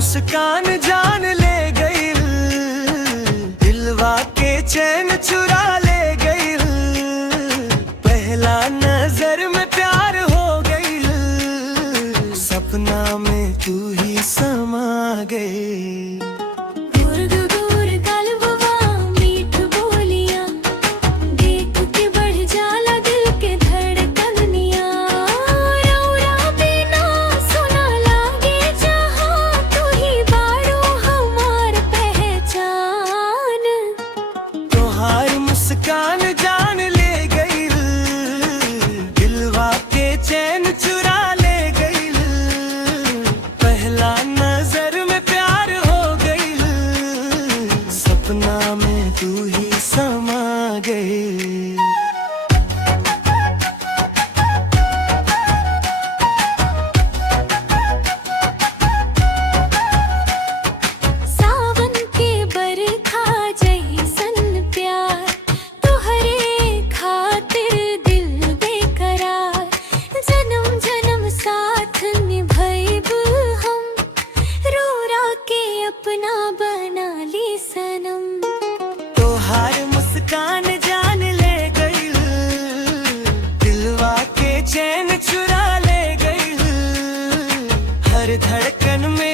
मुस्कान जान ले गई, दिलवा के चैन चुरा ले गई, पहला नजर में प्यार हो गई, सपना में तू ही समा गई। मुस्कान जान ले गई, दिलवा के चैन चुरा ले गई, पहला नजर में प्यार हो गई, सपना में तू ही समा गई। अपना बना ली सनम, तो हर मुस्कान जान ले गई, दिलवा के चैन चुरा ले गई, हर धड़कन में